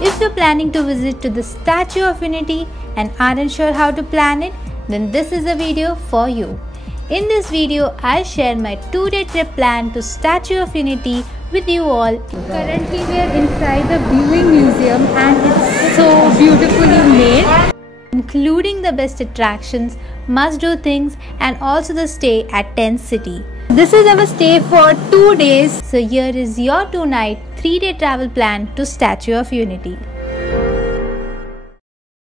If you're planning to visit to the Statue of Unity and aren't sure how to plan it, then this is a video for you. In this video, I'll share my 2-day trip plan to Statue of Unity with you all. Currently, we are inside the viewing museum and it's so beautifully made, including the best attractions, must-do things, and also the stay at Tent City. This is our stay for 2 days. So here is your 2-night, 3-day travel plan to Statue of Unity.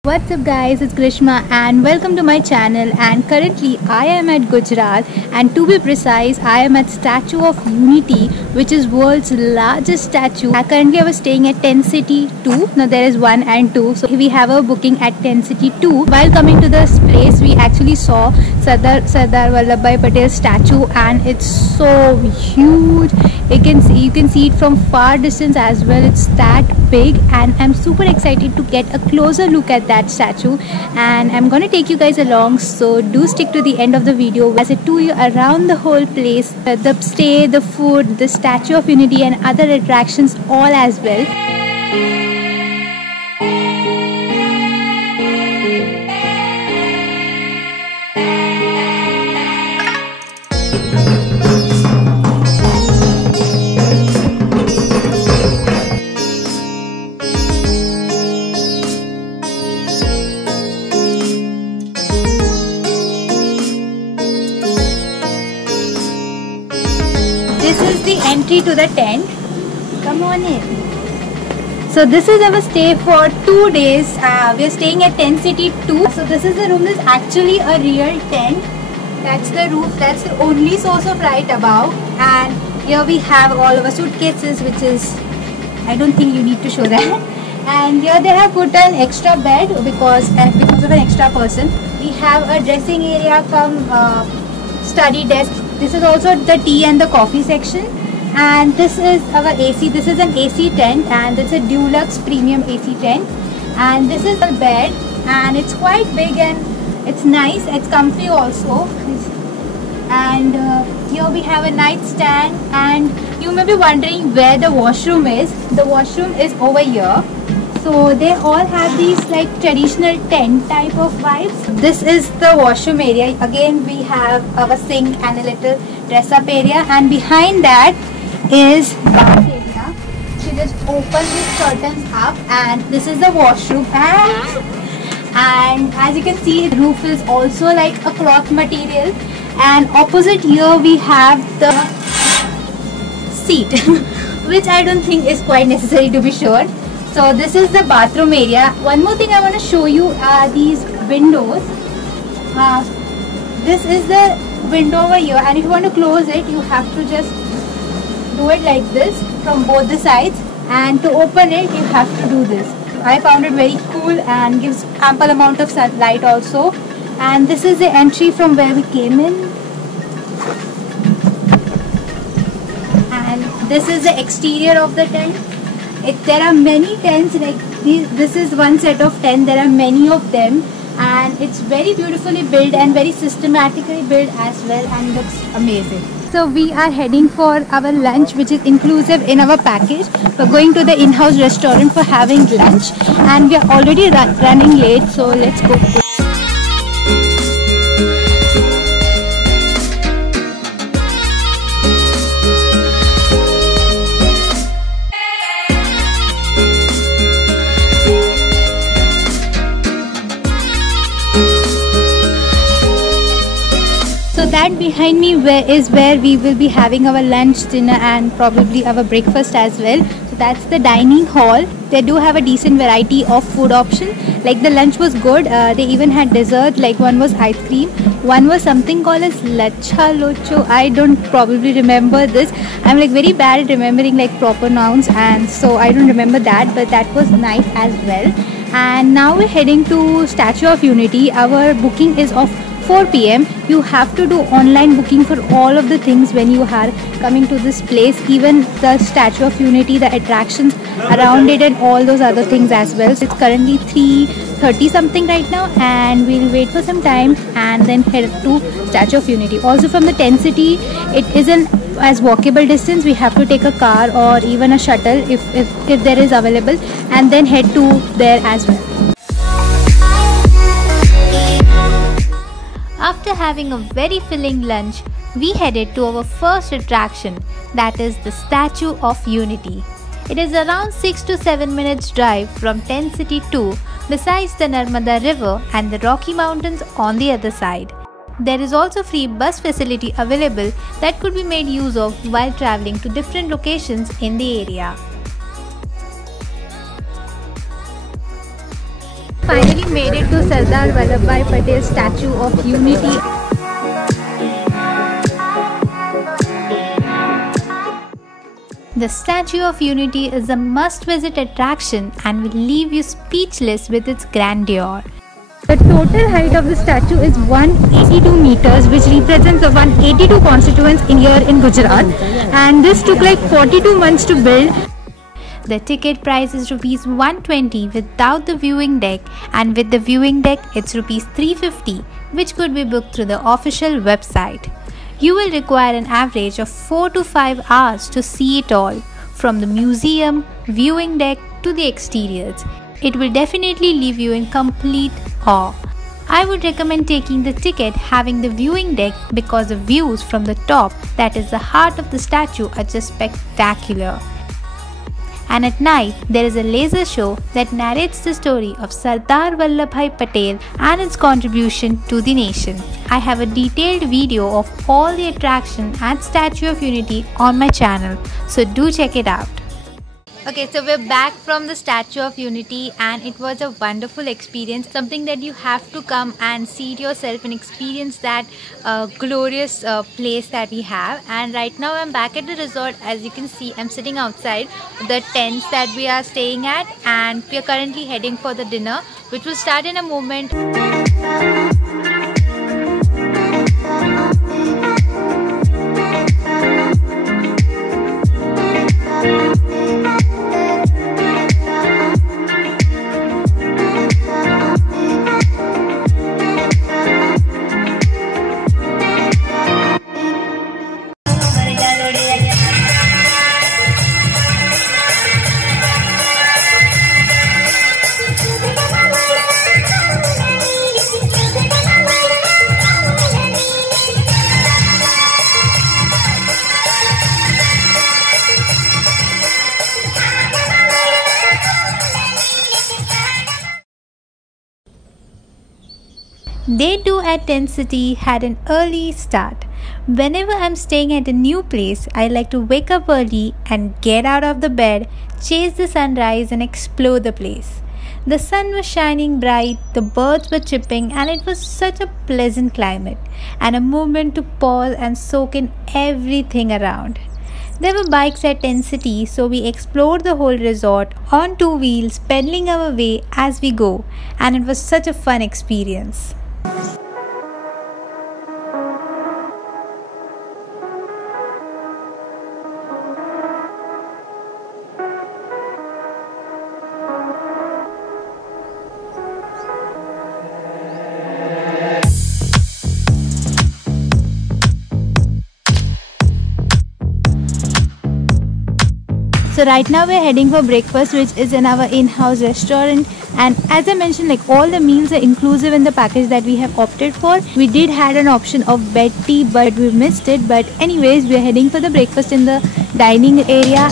What's up guys, it's Grishma and welcome to my channel. And currently I am at Gujarat, and to be precise I am at Statue of Unity, which is world's largest statue. Currently I was staying at Tent City 2. Now there is 1 and 2, so we have a booking at Tent City 2. While coming to this place we actually saw Sardar Vallabhbhai Patel statue, and it's so huge. You can see it from far distance as well. It's that big, and I'm super excited to get a closer look at that statue, and I'm gonna take you guys along, so do stick to the end of the video as I tour you around the whole place, the stay, the food, the Statue of Unity and other attractions all as well. This is the entry to the tent. Come on in. So this is our stay for 2 days. We are staying at Tent City 2. So this is the room. This is actually a real tent. That's the roof. That's the only source of light above. And here we have all our suitcases, which is, I don't think you need to show that. And here they have put an extra bed because of an extra person. We have a dressing area come study desk. This is also the tea and the coffee section, and this is our AC. This is an AC tent, and it's a Dulux premium AC tent, and this is the bed, and it's quite big and it's nice. It's comfy also. And here we have a nightstand, and you may be wondering where the washroom is. The washroom is over here. So they all have these like traditional tent type of vibes. This is the washroom area. Again we have our sink and a little dress up area, and behind that is bath area. She just opens these curtains up, and this is the washroom. And as you can see, the roof is also like a cloth material, and opposite here we have the seat which I don't think is quite necessary, to be sure. So this is the bathroom area. One more thing I want to show you are these windows. This is the window over here, and if you want to close it, you have to just do it like this from both the sides, and to open it you have to do this. I found it very cool and gives ample amount of sunlight also. And this is the entry from where we came in, and this is the exterior of the tent. There are many tents like these. This is one set of 10. There are many of them, and it's very beautifully built and very systematically built as well, and looks amazing. So we are heading for our lunch, which is inclusive in our package. We're going to the in-house restaurant for having lunch, and we are already running late, so let's go. So that behind me is where we will be having our lunch, dinner, and probably our breakfast as well. So that's the dining hall. They do have a decent variety of food option. Like the lunch was good. They even had dessert. Like one was ice cream, one was something called as lacha locho. I don't probably remember this. I'm like very bad at remembering like proper nouns, and so I don't remember that. But that was nice as well. And now we're heading to Statue of Unity. Our booking is of 4 PM. You have to do online booking for all of the things when you are coming to this place, even the Statue of Unity, the attractions around it, and all those other things as well. So it's currently 3:30 something right now, and we'll wait for some time and then head to Statue of Unity. Also from the Tent City, it is an as walkable distance. We have to take a car or even a shuttle if there is available, and then head to there as well. After having a very filling lunch, we headed to our first attraction, that is the Statue of Unity. It is around 6 to 7 minutes drive from Tent City 2, besides the Narmada River and the Rocky Mountains on the other side. There is also free bus facility available that could be made use of while traveling to different locations in the area. Finally made it to Sardar Vallabhbhai Patel's Statue of Unity. The Statue of Unity is a must-visit attraction and will leave you speechless with its grandeur. The total height of the statue is 182 meters, which represents the 182 constituents here in Gujarat, and this took like 42 months to build. The ticket price is Rs 120 without the viewing deck, and with the viewing deck it's Rs 350, which could be booked through the official website. You will require an average of 4 to 5 hours to see it all, from the museum, viewing deck to the exteriors. It will definitely leave you in complete awe. I would recommend taking the ticket having the viewing deck because the views from the top, that is the heart of the statue, are just spectacular. And at night, there is a laser show that narrates the story of Sardar Vallabhbhai Patel and its contribution to the nation. I have a detailed video of all the attraction at Statue of Unity on my channel, so do check it out. Okay, so we're back from the Statue of Unity, and it was a wonderful experience, something that you have to come and see it yourself and experience that glorious place that we have. And right now I'm back at the resort. As you can see, I'm sitting outside the tents that we are staying at, and we are currently heading for the dinner, which will start in a moment. Day 2 at Tent City had an early start. Whenever I'm staying at a new place, I like to wake up early and get out of the bed, chase the sunrise and explore the place. The sun was shining bright, the birds were chirping, and it was such a pleasant climate and a moment to pause and soak in everything around. There were bikes at Tent City, so we explored the whole resort on 2 wheels, pedaling our way as we go, and it was such a fun experience. So right now we're heading for breakfast, which is in our in-house restaurant, and as I mentioned, like all the meals are inclusive in the package that we have opted for. We did had an option of bed tea, but we missed it. But anyways, we're heading for the breakfast in the dining area.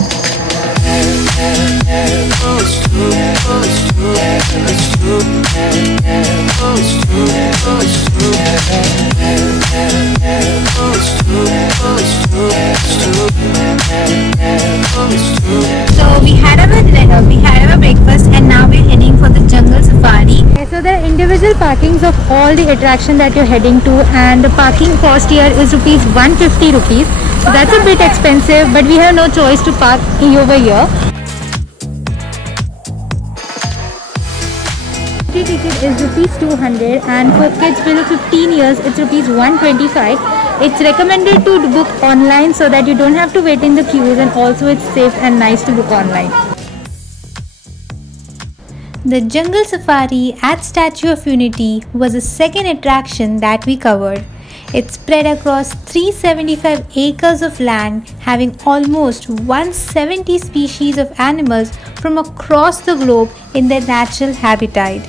So we had our breakfast, and now we're heading for the jungle safari. Okay, so there are individual parkings of all the attraction that you're heading to, and the parking cost here is rupees 150 rupees. So that's a bit expensive, but we have no choice to park over here. Entry ticket is rupees 200, and for kids below 15 years it's rupees 125. It's recommended to book online so that you don't have to wait in the queues, and also it's safe and nice to book online. The Jungle Safari at Statue of Unity was the second attraction that we covered. It's spread across 375 acres of land, having almost 170 species of animals from across the globe in their natural habitat.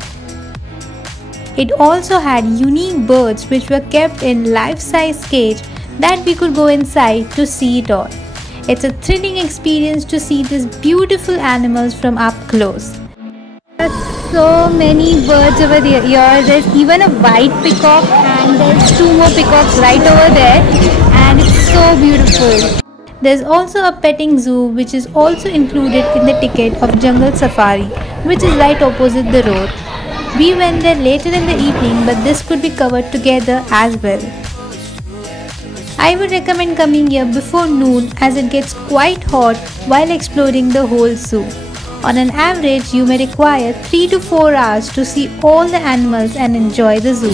It also had unique birds which were kept in life-size cage that we could go inside to see it all. It's a thrilling experience to see these beautiful animals from up close. There are so many birds over there. There's even a white peacock and there's 2 more peacocks right over there, and it's so beautiful. There's also a petting zoo which is also included in the ticket of Jungle Safari, which is right opposite the road. We went there later in the evening, but this could be covered together as well. I would recommend coming here before noon as it gets quite hot while exploring the whole zoo. On an average, you may require 3 to 4 hours to see all the animals and enjoy the zoo.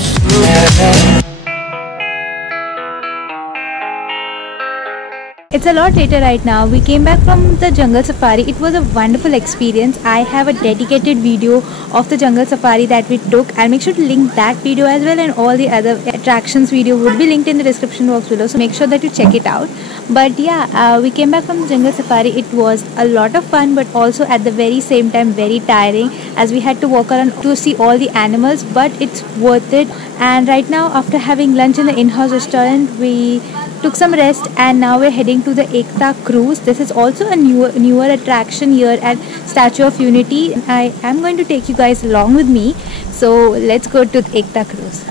It's a lot later right now. We came back from the Jungle Safari. It was a wonderful experience. I have a dedicated video of the Jungle Safari that we took. I'll make sure to link that video as well, and all the other attractions video would be linked in the description box below. So make sure that you check it out. But yeah, we came back from the Jungle Safari. It was a lot of fun, but also at the very same time very tiring as we had to walk around to see all the animals, but it's worth it. And right now, after having lunch in the in-house restaurant, we took some rest and now we're heading to the Ekta Cruise. This is also a newer attraction here at Statue of Unity. I am going to take you guys along with me. So let's go to the Ekta Cruise.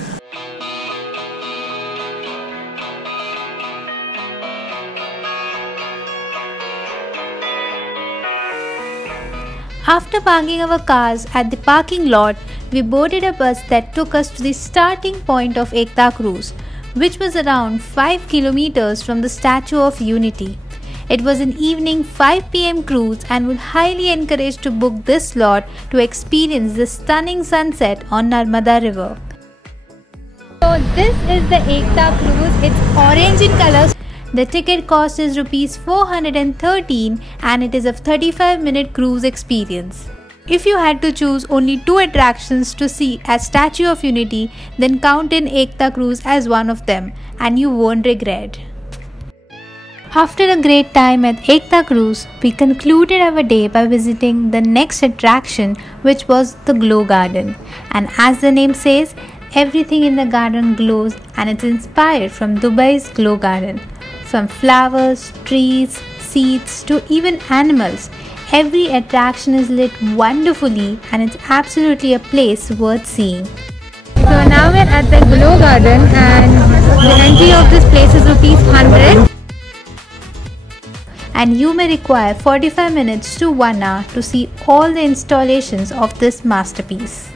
After parking our cars at the parking lot, we boarded a bus that took us to the starting point of Ekta Cruise, which was around 5 kilometers from the Statue of Unity. It was an evening 5 p.m. cruise and would highly encourage to book this slot to experience the stunning sunset on Narmada River. So this is the Ekta Cruise. It's orange in color. The ticket cost is Rs 413 and it is a 35-minute cruise experience. If you had to choose only 2 attractions to see at Statue of Unity, then count in Ekta Cruise as one of them and you won't regret. After a great time at Ekta Cruise, we concluded our day by visiting the next attraction, which was the Glow Garden. And as the name says, everything in the garden glows and it's inspired from Dubai's Glow Garden. From flowers, trees, seeds to even animals, every attraction is lit wonderfully and it's absolutely a place worth seeing. So now we're at the Glow Garden and the entry of this place is Rs 100. And you may require 45 minutes to 1 hour to see all the installations of this masterpiece.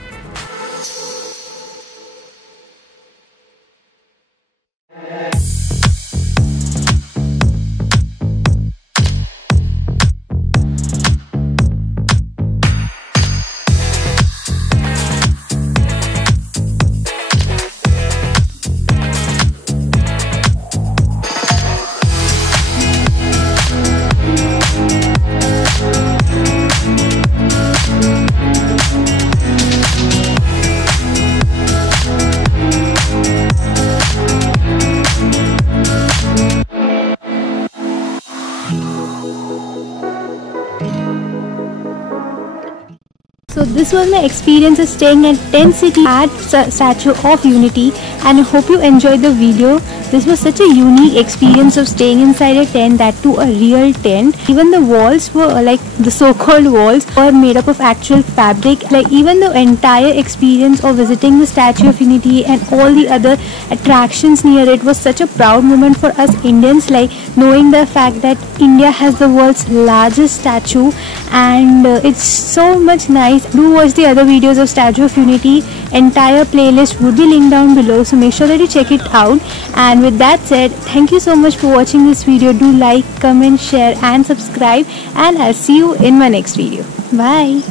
So this was my experience of staying at Tent City at Statue of Unity, and I hope you enjoyed the video. This was such a unique experience of staying inside a tent, that too a real tent. Even the walls were like the so-called walls were made up of actual fabric. Like even the entire experience of visiting the Statue of Unity and all the other attractions near it was such a proud moment for us Indians, like knowing the fact that India has the world's largest statue, and it's so much nice. Do watch the other videos of Statue of Unity. Entire playlist would be linked down below, so make sure that you check it out. And with that said, thank you so much for watching this video. Do like, comment, share and subscribe, and I'll see you in my next video. Bye.